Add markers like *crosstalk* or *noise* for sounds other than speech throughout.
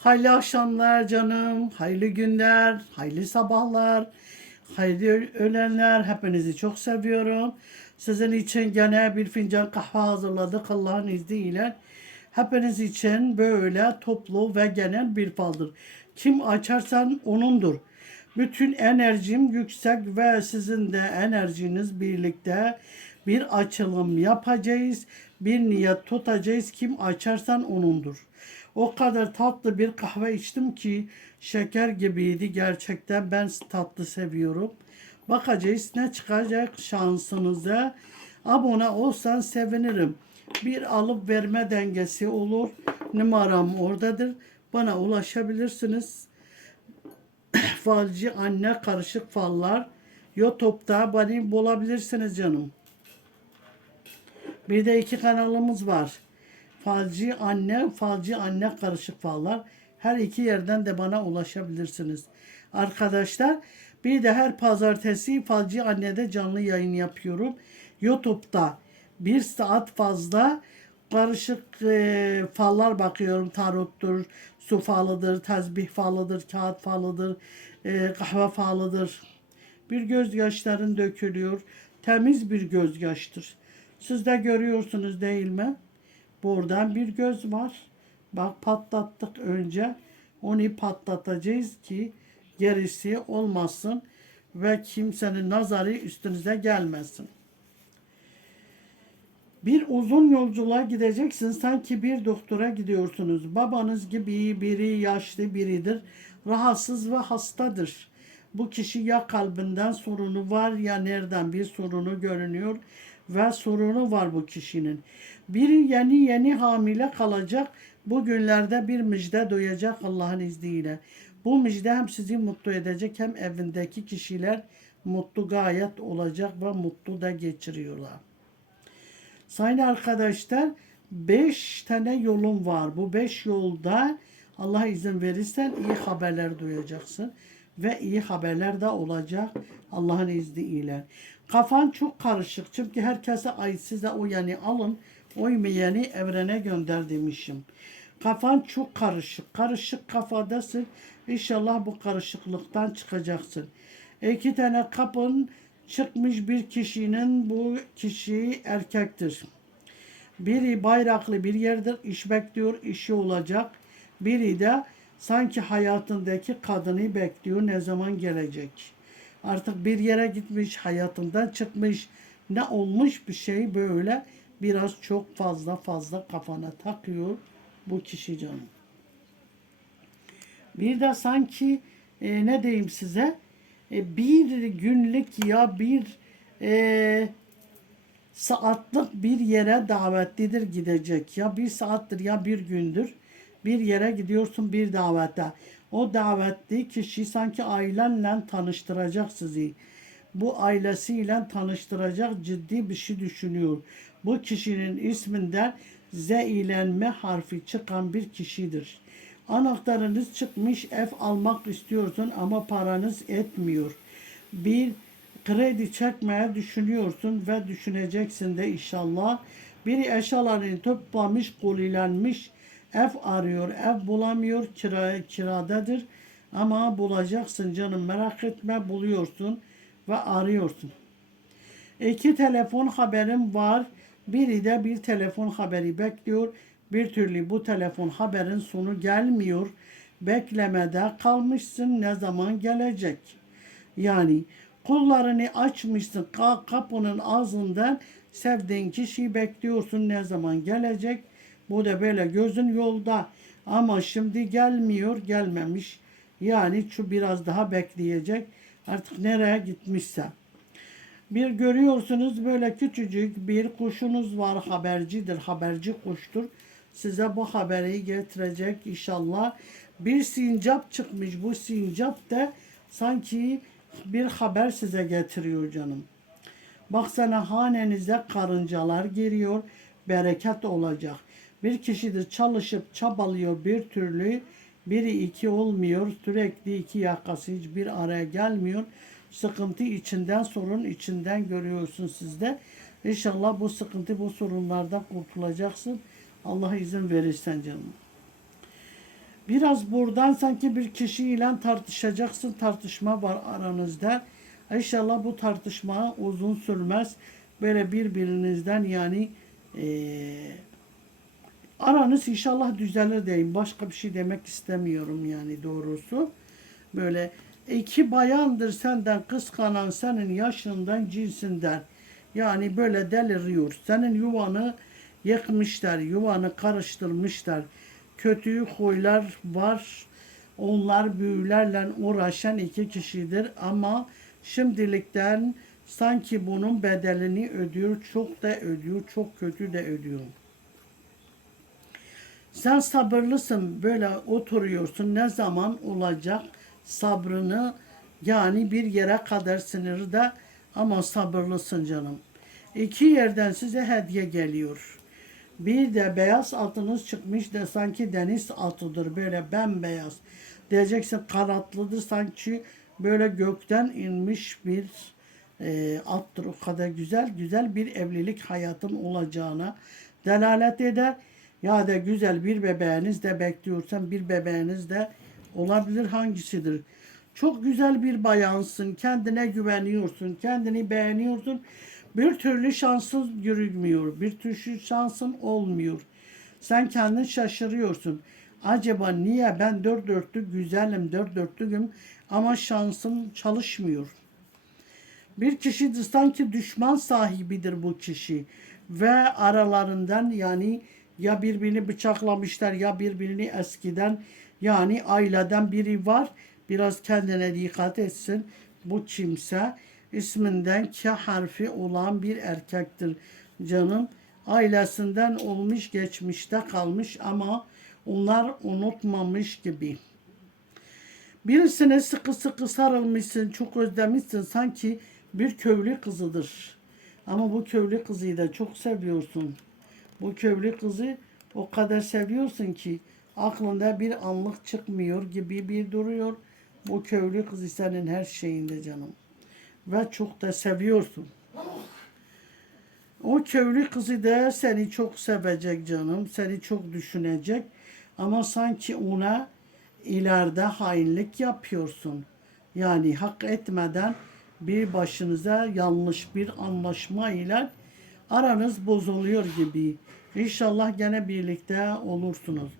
Hayırlı akşamlar canım, hayırlı günler, hayırlı sabahlar, hayırlı öğlenler. Hepinizi çok seviyorum. Sizin için gene bir fincan kahve hazırladık Allah'ın izniyle. Hepiniz için böyle toplu ve genel bir faldır. Kim açarsan onundur. Bütün enerjim yüksek ve sizin de enerjiniz birlikte bir açılım yapacağız. Bir niyet tutacağız. Kim açarsan onundur. O kadar tatlı bir kahve içtim ki şeker gibiydi. Gerçekten ben tatlı seviyorum. Bakacağız ne çıkacak şansınıza. Abone olsan sevinirim. Bir alıp verme dengesi olur. Numaram oradadır. Bana ulaşabilirsiniz. *coughs* Falcı anne karışık fallar. YouTube'da beni bulabilirsiniz canım. Bir de iki kanalımız var. Falcı anne, falcı anne karışık fallar. Her iki yerden de bana ulaşabilirsiniz. Arkadaşlar bir de her pazartesi falcı annede canlı yayın yapıyorum. YouTube'da bir saat fazla karışık e, fallar bakıyorum. Tarottur, su falıdır, tezbih falıdır, kağıt falıdır, e, kahve falıdır. Bir gözyaşların dökülüyor. Temiz bir gözyaştır. Siz de görüyorsunuz değil mi? Buradan bir göz var. Bak patlattık önce. Onu patlatacağız ki gerisi olmasın ve kimsenin nazarı üstünüze gelmesin. Bir uzun yolculuğa gideceksiniz. Sanki bir doktora gidiyorsunuz. Babanız gibi biri yaşlı biridir. Rahatsız ve hastadır. Bu kişi ya kalbinden sorunu var ya nereden bir sorunu görünüyor ve sorunu var bu kişinin. Biri yeni yeni hamile kalacak. Bugünlerde bir müjde duyacak Allah'ın izniyle. Bu müjde hem sizi mutlu edecek hem evindeki kişiler mutlu gayet olacak ve mutlu da geçiriyorlar. Sayın arkadaşlar 5 tane yolum var. Bu 5 yolda Allah izin verirsen iyi haberler duyacaksın. Ve iyi haberler de olacak Allah'ın izniyle. Kafan çok karışık. Çünkü herkese ait size o yani alın. O yani evrene gönder demişim. Kafan çok karışık. Karışık kafadasın. İnşallah bu karışıklıktan çıkacaksın. İki tane kapın çıkmış bir kişinin bu kişi erkektir. Biri bayraklı bir yerdir, iş bekliyor, işi olacak. Biri de sanki hayatındaki kadını bekliyor, ne zaman gelecek. Artık bir yere gitmiş, hayatından çıkmış, ne olmuş bir şey böyle biraz çok fazla fazla kafana takıyor bu kişi canım. Bir de sanki e, ne diyeyim size e, bir günlük ya bir e, saatlik bir yere davetlidir gidecek. Ya bir saattir ya bir gündür bir yere gidiyorsun bir davete. O davetli kişi sanki ailenle tanıştıracak sizi. Bu ailesiyle tanıştıracak ciddi bir şey düşünüyor. Bu kişinin isminden Z ile M harfi çıkan bir kişidir. Anahtarınız çıkmış ev almak istiyorsun ama paranız etmiyor. Bir kredi çekmeye düşünüyorsun ve düşüneceksin de inşallah. Biri eşyalarını toplamış, kolilenmiş, ev arıyor, ev bulamıyor, kira, kiradadır. Ama bulacaksın canım merak etme buluyorsun ve arıyorsun. İki telefon haberim var. Biri de bir telefon haberi bekliyor. Bir türlü bu telefon haberin sonu gelmiyor. Beklemede kalmışsın ne zaman gelecek? Yani kollarını açmışsın ka- kapının ağzından sevdiğin kişiyi bekliyorsun ne zaman gelecek? Bu da böyle gözün yolda ama şimdi gelmiyor gelmemiş. Yani şu biraz daha bekleyecek artık nereye gitmişse. Bir görüyorsunuz böyle küçücük bir kuşunuz var habercidir haberci kuştur. Size bu haberi getirecek inşallah. Bir sincap çıkmış bu sincap da sanki bir haber size getiriyor canım. Baksana hanenize karıncalar giriyor, bereket olacak. Bir kişidir çalışıp çabalıyor bir türlü, biri iki olmuyor, sürekli iki yakası hiçbir araya gelmiyor. Sıkıntı içinden, sorun içinden görüyorsun sizde. İnşallah bu sıkıntı, bu sorunlardan kurtulacaksın. Allah izin verirsen canım. Biraz buradan sanki bir kişiyle tartışacaksın. Tartışma var aranızda. İnşallah bu tartışma uzun sürmez. Böyle birbirinizden yani eee aranız inşallah düzelir diyeyim. Başka bir şey demek istemiyorum yani doğrusu. Böyle iki bayandır senden kıskanan senin yaşından cinsinden. Yani böyle deliriyor. Senin yuvanı yıkmışlar, yuvanı karıştırmışlar. Kötü huylar var. Onlar büyülerle uğraşan iki kişidir ama şimdilikten sanki bunun bedelini ödüyor. Çok da ödüyor, çok kötü de ödüyor. Sen sabırlısın böyle oturuyorsun ne zaman olacak sabrını yani bir yere kadar sınırda ama sabırlısın canım. İki yerden size hediye geliyor. Bir de beyaz atınız çıkmış da sanki deniz atıdır böyle bembeyaz. Diyeceksin kanatlıdır sanki böyle gökten inmiş bir e, attır o kadar güzel güzel bir evlilik hayatın olacağına delalet eder. Ya da güzel bir bebeğiniz de bekliyorsan bir bebeğiniz de olabilir hangisidir? Çok güzel bir bayansın, kendine güveniyorsun, kendini beğeniyorsun. Bir türlü şansın görünmüyor, bir türlü şansın olmuyor. Sen kendin şaşırıyorsun. Acaba niye ben dört dörtlük güzelim, dört dörtlüğüm ama şansım çalışmıyor. Bir kişi sanki düşman sahibidir bu kişi ve aralarından yani ya birbirini bıçaklamışlar ya birbirini eskiden yani aileden biri var. Biraz kendine dikkat etsin. Bu kimse isminden K harfi olan bir erkektir canım. Ailesinden olmuş geçmişte kalmış ama onlar unutmamış gibi. Birisine sıkı sıkı sarılmışsın, çok özlemişsin. Sanki bir köylü kızıdır. Ama bu köylü kızıyı da çok seviyorsun. Bu köylü kızı o kadar seviyorsun ki aklında bir anlık çıkmıyor gibi bir duruyor. Bu köylü kızı senin her şeyinde canım. Ve çok da seviyorsun. O köylü kızı da seni çok sevecek canım. Seni çok düşünecek. Ama sanki ona ileride hainlik yapıyorsun. Yani hak etmeden bir başınıza yanlış bir anlaşma ile aranız bozuluyor gibi. İnşallah gene birlikte olursunuz.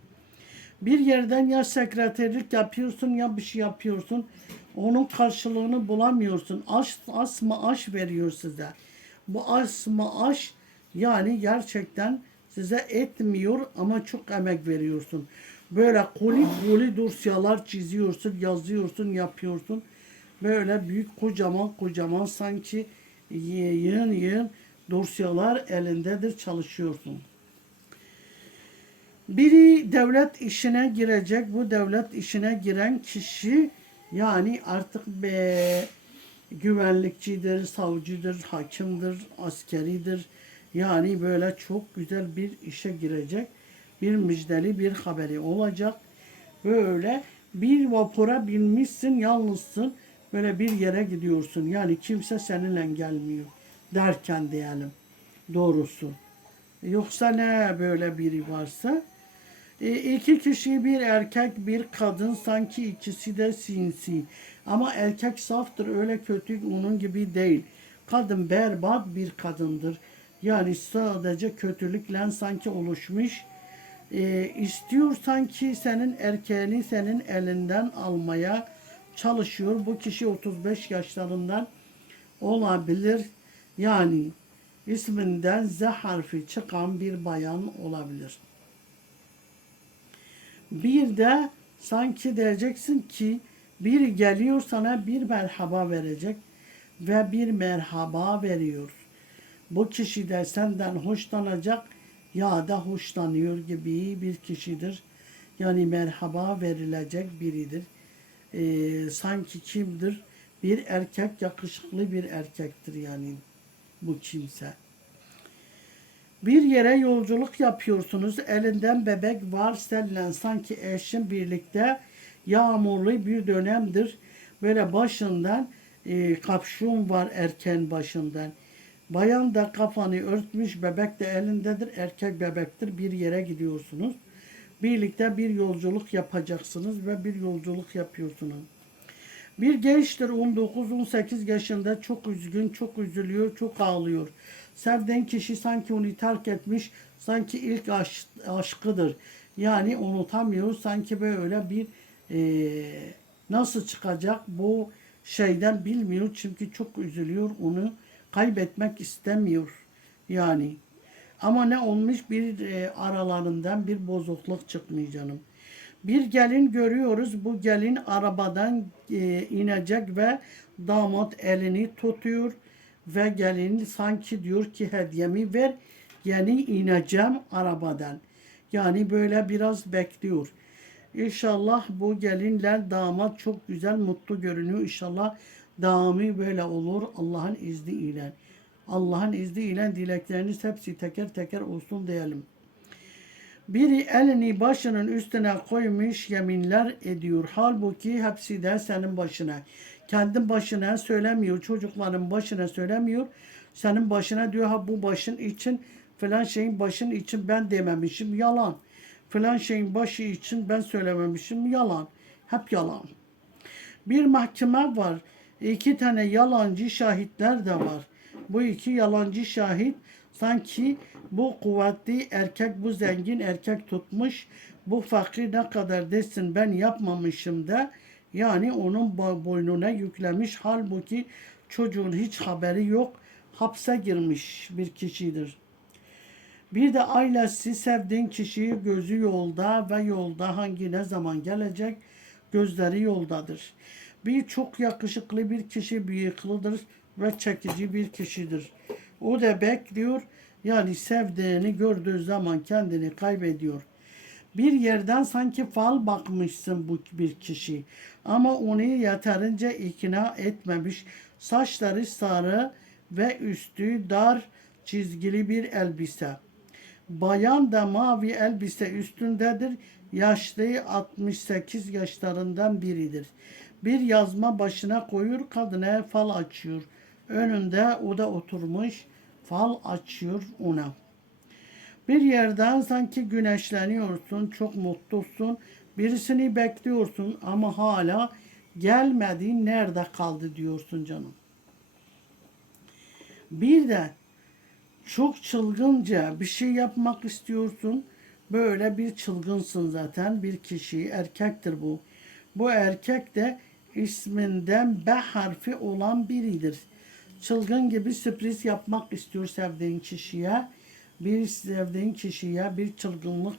Bir yerden ya sekreterlik yapıyorsun ya bir şey yapıyorsun. Onun karşılığını bulamıyorsun. Aş, asma aş veriyor size. Bu asma aş yani gerçekten size etmiyor ama çok emek veriyorsun. Böyle kuli kuli dosyalar çiziyorsun, yazıyorsun, yapıyorsun. Böyle büyük kocaman kocaman sanki yığın yığın dosyalar elindedir çalışıyorsun. Biri devlet işine girecek. Bu devlet işine giren kişi yani artık be güvenlikçidir, savcıdır, hakimdir, askeridir. Yani böyle çok güzel bir işe girecek. Bir müjdeli bir haberi olacak. Böyle bir vapura binmişsin, yalnızsın. Böyle bir yere gidiyorsun. Yani kimse seninle gelmiyor derken diyelim doğrusu. Yoksa ne böyle biri varsa e, iki kişi bir erkek bir kadın sanki ikisi de sinsi. Ama erkek saftır öyle kötü onun gibi değil. Kadın berbat bir kadındır. Yani sadece kötülükle sanki oluşmuş. E, istiyor sanki senin erkeğini senin elinden almaya çalışıyor. Bu kişi 35 yaşlarından olabilir. Yani isminden Z harfi çıkan bir bayan olabilir. Bir de sanki diyeceksin ki biri geliyor sana bir merhaba verecek ve bir merhaba veriyor. Bu kişi de senden hoşlanacak ya da hoşlanıyor gibi bir kişidir. Yani merhaba verilecek biridir. Ee, sanki kimdir? Bir erkek, yakışıklı bir erkektir yani bu kimse. Bir yere yolculuk yapıyorsunuz. Elinden bebek var seninle sanki eşin birlikte yağmurlu bir dönemdir. Böyle başından e, kapşon var erken başından. Bayan da kafanı örtmüş bebek de elindedir. Erkek bebektir. Bir yere gidiyorsunuz. birlikte bir yolculuk yapacaksınız ve bir yolculuk yapıyorsunuz. Bir gençtir 19-18 yaşında çok üzgün, çok üzülüyor, çok ağlıyor. Sevdiğin kişi sanki onu terk etmiş, sanki ilk aş- aşkıdır. Yani unutamıyor, sanki böyle bir eee, nasıl çıkacak bu şeyden bilmiyor. Çünkü çok üzülüyor, onu kaybetmek istemiyor. Yani ama ne olmuş bir e, aralarından bir bozukluk çıkmış canım. Bir gelin görüyoruz. Bu gelin arabadan e, inecek ve damat elini tutuyor ve gelin sanki diyor ki hediyemi ver yani ineceğim arabadan. Yani böyle biraz bekliyor. İnşallah bu gelinler damat çok güzel mutlu görünüyor. İnşallah devamı böyle olur Allah'ın izniyle. Allah'ın izniyle dilekleriniz hepsi teker teker olsun diyelim. Biri elini başının üstüne koymuş yeminler ediyor. Halbuki hepsi de senin başına. Kendi başına söylemiyor. Çocukların başına söylemiyor. Senin başına diyor ha bu başın için falan şeyin başın için ben dememişim. Yalan. Falan şeyin başı için ben söylememişim. Yalan. Hep yalan. Bir mahkeme var. İki tane yalancı şahitler de var. Bu iki yalancı şahit sanki bu kuvvetli erkek, bu zengin erkek tutmuş. Bu fakir ne kadar desin ben yapmamışım da yani onun bo- boynuna yüklemiş. Halbuki çocuğun hiç haberi yok. Hapse girmiş bir kişidir. Bir de ailesi sevdiğin kişiyi gözü yolda ve yolda hangi ne zaman gelecek gözleri yoldadır. Bir çok yakışıklı bir kişi bıyıklıdır ve çekici bir kişidir. O da bekliyor yani sevdiğini gördüğü zaman kendini kaybediyor. Bir yerden sanki fal bakmışsın bu bir kişi ama onu yeterince ikna etmemiş. Saçları sarı ve üstü dar çizgili bir elbise. Bayan da mavi elbise üstündedir. Yaşlı 68 yaşlarından biridir. Bir yazma başına koyuyor, kadına fal açıyor. Önünde o da oturmuş, fal açıyor ona. Bir yerden sanki güneşleniyorsun, çok mutlusun. Birisini bekliyorsun ama hala gelmedi, nerede kaldı diyorsun canım. Bir de çok çılgınca bir şey yapmak istiyorsun. Böyle bir çılgınsın zaten bir kişi, erkektir bu. Bu erkek de isminden B harfi olan biridir. Çılgın gibi sürpriz yapmak istiyor sevdiğin kişiye. Bir sevdiğin kişiye bir çılgınlık,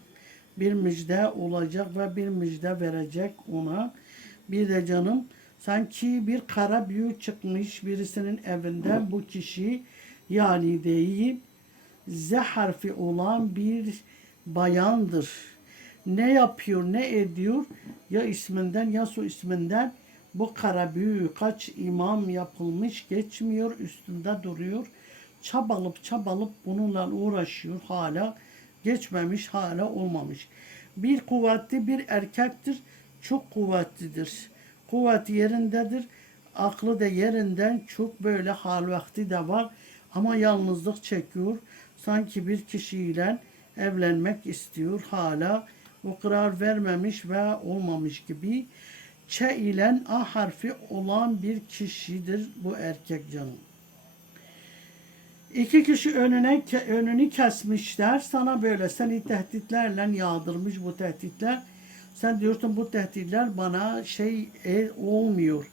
bir müjde olacak ve bir müjde verecek ona. Bir de canım sanki bir kara büyü çıkmış birisinin evinden bu kişi yani değil Z harfi olan bir bayandır. Ne yapıyor, ne ediyor? Ya isminden ya su isminden bu kara büyü kaç imam yapılmış geçmiyor, üstünde duruyor. Çabalıp çabalıp bununla uğraşıyor hala. Geçmemiş, hala olmamış. Bir kuvvetli bir erkektir. Çok kuvvetlidir. Kuvvet yerindedir. Aklı da yerinden çok böyle hal vakti de var. Ama yalnızlık çekiyor. Sanki bir kişiyle evlenmek istiyor hala. O karar vermemiş ve olmamış gibi. Ç ile A harfi olan bir kişidir bu erkek canım. İki kişi önüne önünü kesmişler. Sana böyle seni tehditlerle yağdırmış bu tehditler. Sen diyorsun bu tehditler bana şey e, olmuyor.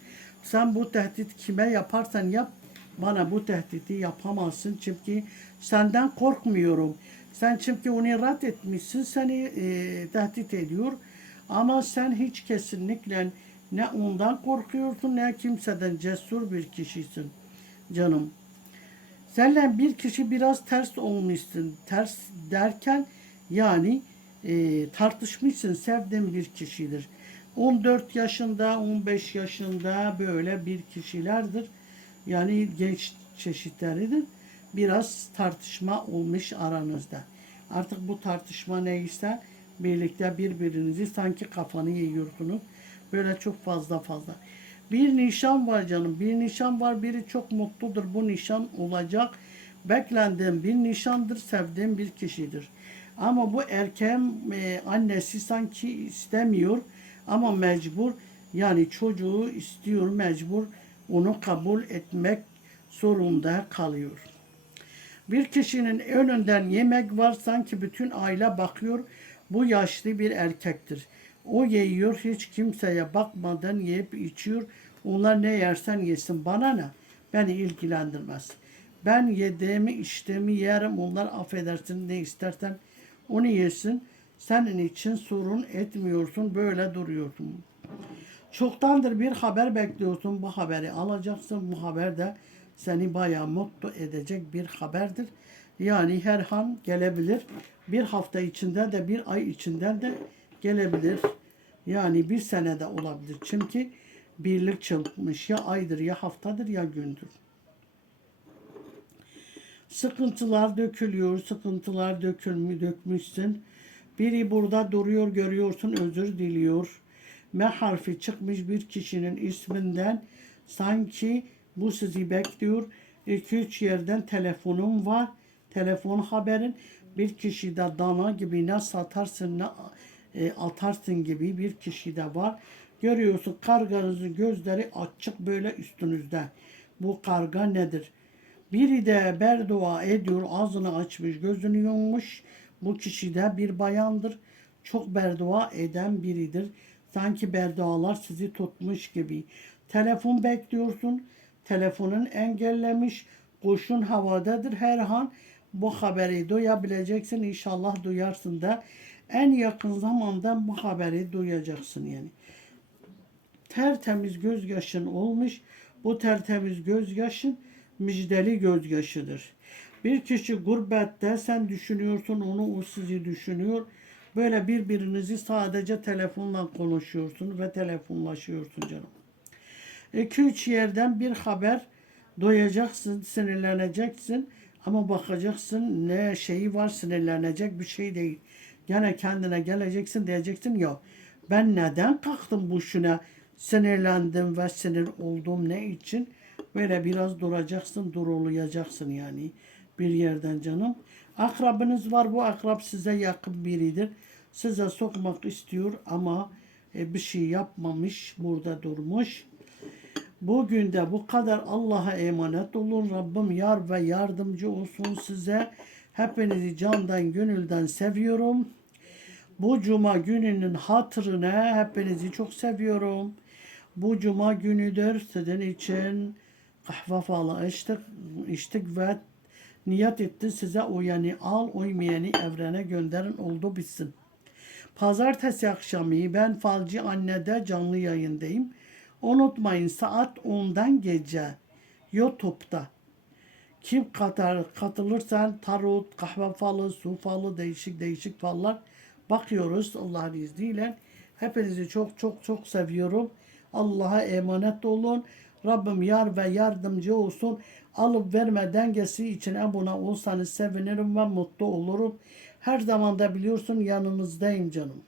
Sen bu tehdit kime yaparsan yap bana bu tehdidi yapamazsın çünkü senden korkmuyorum. Sen çünkü onu red etmişsin seni e, tehdit ediyor. Ama sen hiç kesinlikle ne ondan korkuyorsun ne kimseden cesur bir kişisin canım. Seninle bir kişi biraz ters olmuşsun. Ters derken yani e, tartışmışsın sevdiğin bir kişidir. 14 yaşında, 15 yaşında böyle bir kişilerdir. Yani genç çeşitleridir. Biraz tartışma olmuş aranızda. Artık bu tartışma neyse birlikte birbirinizi sanki kafanı yiyorsunuz. Böyle çok fazla fazla. Bir nişan var canım. Bir nişan var. Biri çok mutludur. Bu nişan olacak. Beklendiğim bir nişandır. Sevdiğim bir kişidir. Ama bu erkeğin e, annesi sanki istemiyor ama mecbur yani çocuğu istiyor mecbur onu kabul etmek zorunda kalıyor. Bir kişinin önünden yemek var sanki bütün aile bakıyor. Bu yaşlı bir erkektir. O yiyor hiç kimseye bakmadan yiyip içiyor. Onlar ne yersen yesin bana ne? Beni ilgilendirmez. Ben yediğimi içtiğimi yerim. Onlar affedersin ne istersen onu yesin. Senin için sorun etmiyorsun. Böyle duruyorsun. Çoktandır bir haber bekliyorsun. Bu haberi alacaksın. Bu haber de seni bayağı mutlu edecek bir haberdir. Yani her an gelebilir. Bir hafta içinde de bir ay içinden de gelebilir. Yani bir senede olabilir. Çünkü birlik çıkmış. Ya aydır ya haftadır ya gündür. Sıkıntılar dökülüyor, sıkıntılar dökülmü dökmüşsün. Biri burada duruyor, görüyorsun, özür diliyor. M harfi çıkmış bir kişinin isminden sanki bu sizi bekliyor. 2-3 yerden telefonum var. Telefon haberin. Bir kişi de dana gibi ne satarsın ne e, atarsın gibi bir kişi de var. Görüyorsun karganızın gözleri açık böyle üstünüzde. Bu karga nedir? Biri de berdua ediyor, ağzını açmış, gözünü yummuş. Bu kişi de bir bayandır. Çok berdua eden biridir. Sanki berdualar sizi tutmuş gibi. Telefon bekliyorsun. Telefonun engellemiş. Kuşun havadadır her an. Bu haberi duyabileceksin. İnşallah duyarsın da. En yakın zamanda bu haberi duyacaksın yani tertemiz gözyaşın olmuş. Bu tertemiz gözyaşın müjdeli gözyaşıdır. Bir kişi gurbette sen düşünüyorsun onu o sizi düşünüyor. Böyle birbirinizi sadece telefonla konuşuyorsun ve telefonlaşıyorsun canım. 2-3 yerden bir haber duyacaksın, sinirleneceksin ama bakacaksın ne şeyi var sinirlenecek bir şey değil. Gene kendine geleceksin diyeceksin ya ben neden kalktım bu şuna sinirlendim ve sinir oldum ne için? Böyle biraz duracaksın, durulayacaksın yani bir yerden canım. Akrabınız var, bu akrab size yakın biridir. Size sokmak istiyor ama e, bir şey yapmamış, burada durmuş. Bugün de bu kadar Allah'a emanet olun. Rabbim yar ve yardımcı olsun size. Hepinizi candan gönülden seviyorum. Bu cuma gününün hatırına hepinizi çok seviyorum. Bu cuma günüdür sizin için kahve falan içtik, içtik ve niyet etti size uyanı al, uymayanı evrene gönderin oldu bitsin. Pazartesi akşamı ben Falcı Anne'de canlı yayındayım. Unutmayın saat 10'dan gece YouTube'da. Kim katar, katılırsan tarot, kahve falı, su falı, değişik değişik fallar bakıyoruz Allah'ın izniyle. Hepinizi çok çok çok seviyorum. Allah'a emanet olun. Rabbim yar ve yardımcı olsun. Alıp verme dengesi için abone olsanız sevinirim ve mutlu olurum. Her zaman da biliyorsun yanınızdayım canım.